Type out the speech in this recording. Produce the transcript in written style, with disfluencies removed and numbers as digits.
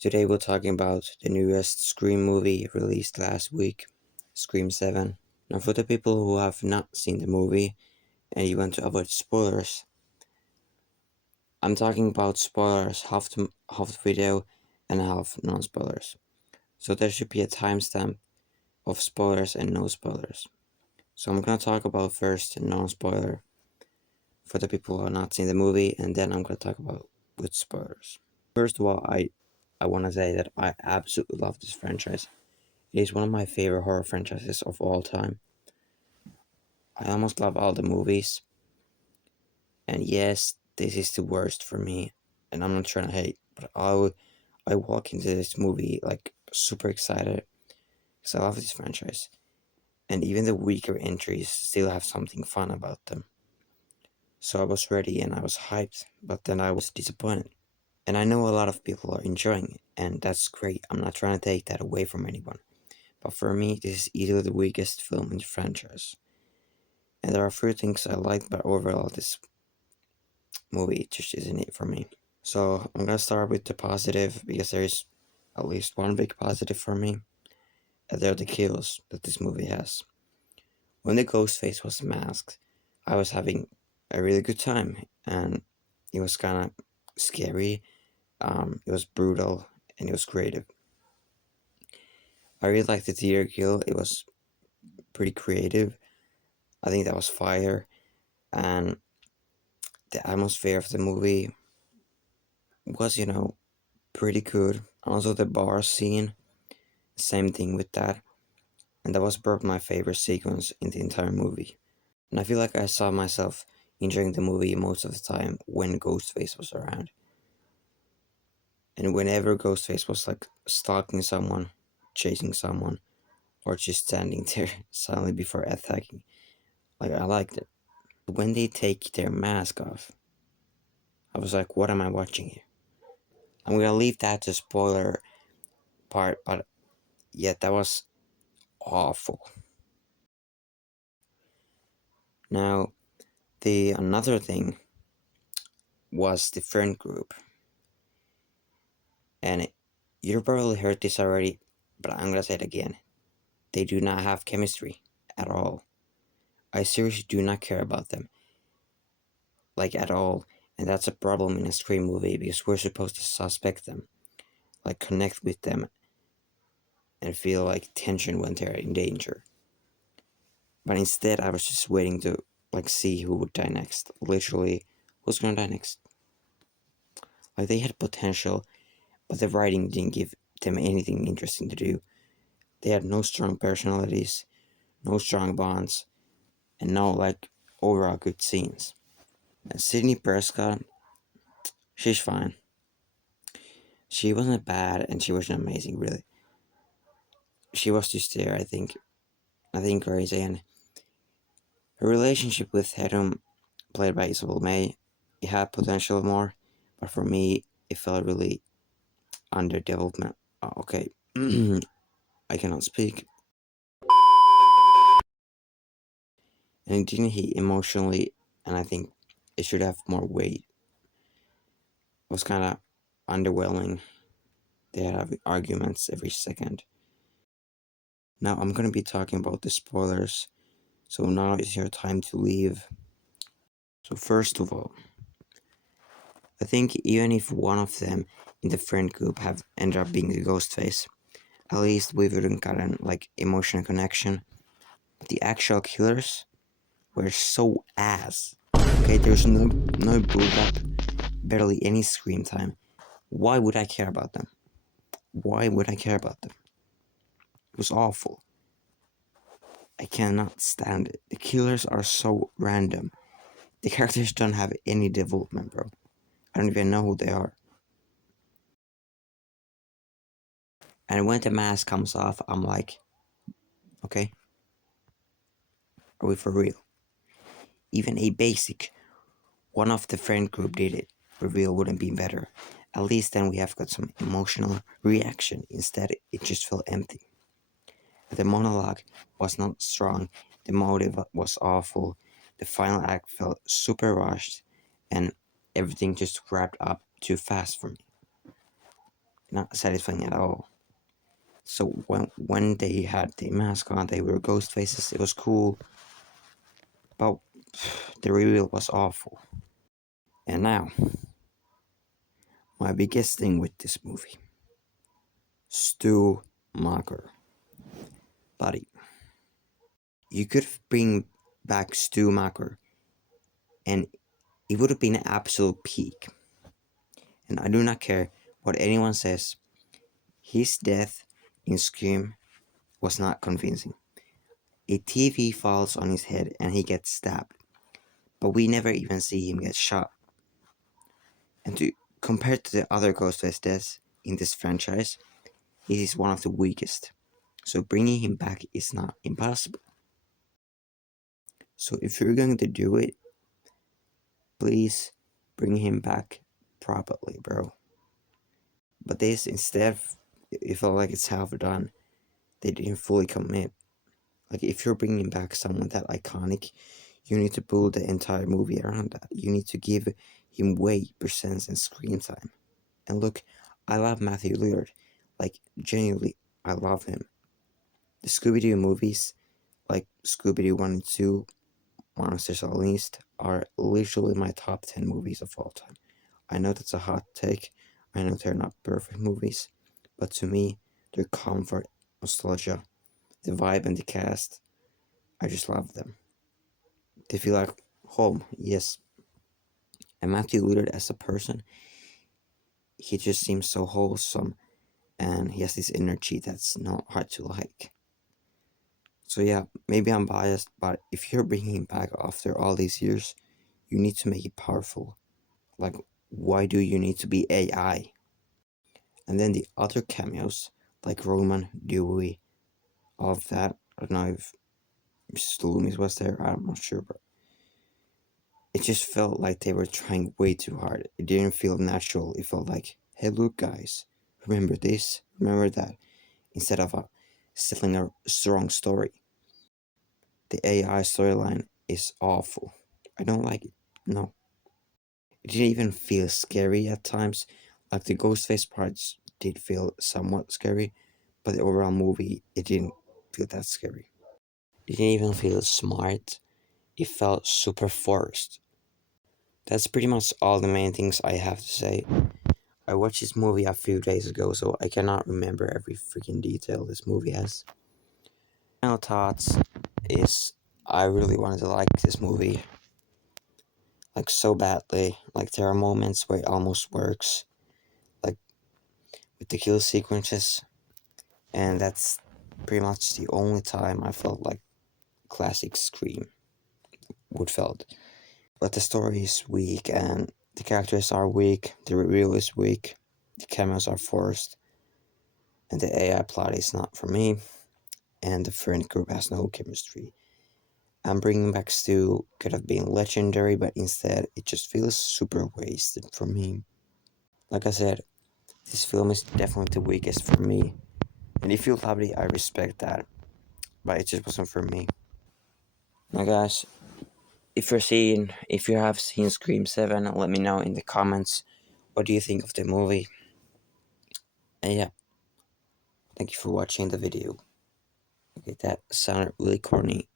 Today we're talking about the newest Scream movie released last week, Scream 7. Now for the people who have not seen the movie and you want to avoid spoilers, I'm talking about spoilers, half the video and half non-spoilers. So there should be a timestamp of spoilers and no spoilers. So I'm gonna talk about first non-spoiler for the people who have not seen the movie, and then I'm gonna talk about with spoilers. First of all, I wanna say that I absolutely love this franchise. It is one of my favorite horror franchises of all time. I almost love all the movies, and yes, this is the worst for me, and I'm not trying to hate, but I walk into this movie like super excited because I love this franchise, and even the weaker entries still have something fun about them. So I was ready and I was hyped, but then I was disappointed. And I know a lot of people are enjoying it, and that's great. I'm not trying to take that away from anyone. But for me, this is easily the weakest film in the franchise. And there are a few things I like, but overall, this movie just isn't it for me. So I'm gonna start with the positive because there is at least one big positive for me, and they're the kills that this movie has. When the ghost face was masked, I was having a really good time, and it was kind of scary. It was brutal and it was creative. I really liked the theater kill. It was pretty creative. I think that was fire, and the atmosphere of the movie was, pretty good. Also, the bar scene, same thing with that. And that was probably my favorite sequence in the entire movie. And I feel like I saw myself enjoying the movie most of the time when Ghostface was around. And whenever Ghostface was like stalking someone, chasing someone, or just standing there silently before attacking, like I liked it. When they take their mask off, I was like, what am I watching here? I'm gonna leave that to spoiler part, but yeah, that was awful. Now, the another thing was the friend group, and you probably heard this already, but I'm gonna say it again. They do not have chemistry at all. I seriously do not care about them, like at all, and that's a problem in a Scream movie because we're supposed to suspect them, like connect with them, and feel like tension when they're in danger. But instead, I was just waiting to like see who would die next. Literally, who's gonna die next? Like they had potential, but the writing didn't give them anything interesting to do. They had no strong personalities, no strong bonds, and no like overall good scenes. And Sydney Prescott, she's fine. She wasn't bad, and she wasn't amazing really. She was just there, I think. I think crazy, and her relationship with Hedum, played by Isabel May, it had potential more, but for me, it felt really underdevelopment. Okay, I cannot speak. And it didn't hit emotionally, and I think it should have more weight. It was kind of underwhelming. They had arguments every second. Now I'm gonna be talking about the spoilers, so now is your time to leave. So first of all, I think even if one of them in the friend group have ended up being the ghost face, at least we wouldn't gotten like emotional connection. The actual killers were so ass. Okay, there's no build up, barely any screen time. Why would I care about them? Why would I care about them? It was awful. I cannot stand it. The killers are so random. The characters don't have any development, bro. I don't even know who they are. And when the mask comes off, I'm like, okay, are we for real? Even a basic one of the friend group did it reveal wouldn't be better. At least then we have got some emotional reaction. Instead, it just felt empty. The monologue was not strong. The motive was awful. The final act felt super rushed, and everything just wrapped up too fast for me. not satisfying at all. So when they had the mask on, they were ghost faces. It was cool, but the reveal was awful. And now, my biggest thing with this movie, Stu Macher, buddy. You could bring back Stu Macher, and it would have been an absolute peak. And I do not care what anyone says. His death in Scream was not convincing. A TV falls on his head and he gets stabbed, but we never even see him get shot. And compared to the other Ghostface deaths in this franchise, he is one of the weakest. So bringing him back is not impossible. So if you're going to do it, please bring him back properly, bro. But this instead, it felt like it's half done. They didn't fully commit. Like, if you're bringing back someone that iconic, you need to build the entire movie around that. You need to give him weight, presence, and screen time. And look, I love Matthew Lillard. Like, genuinely, I love him. The Scooby-Doo movies, like Scooby-Doo 1 and 2, Monsters Unleashed, are literally my top 10 movies of all time. I know that's a hot take. I know they're not perfect movies. But to me, their comfort, nostalgia, the vibe, and the cast, I just love them. They feel like home, yes. And Matthew Lillard as a person, he just seems so wholesome, and he has this energy that's not hard to like. So yeah, maybe I'm biased, but if you're bringing him back after all these years, you need to make it powerful. Like, why do you need to be AI? And then the other cameos, like Roman, Dewey, all of that. I don't know if Mrs. Loomis was there, I'm not sure, but it just felt like they were trying way too hard. It didn't feel natural. It felt like, hey, look, guys, remember this, remember that, instead of selling a strong story. The AI storyline is awful. I don't like it. No. It didn't even feel scary at times. Like, the Ghostface parts did feel somewhat scary, but the overall movie, it didn't feel that scary. It didn't even feel smart. It felt super forced. That's pretty much all the main things I have to say. I watched this movie a few days ago, so I cannot remember every freaking detail this movie has. Final thoughts is, I really wanted to like this movie, like, so badly. Like, there are moments where it almost works, like with the kill sequences, and that's pretty much the only time I felt like classic Scream would felt. But the story is weak, and the characters are weak, the reveal is weak, the cameos are forced, and the AI plot is not for me, and the friend group has no chemistry. And bringing back Stu could have been legendary, but instead it just feels super wasted for me. Like I said, this film is definitely the weakest for me, and if you loved it, I respect that, but it just wasn't for me. Now guys, if you have seen Scream 7, let me know in the comments what do you think of the movie. And yeah, thank you for watching the video. Okay, that sounded really corny.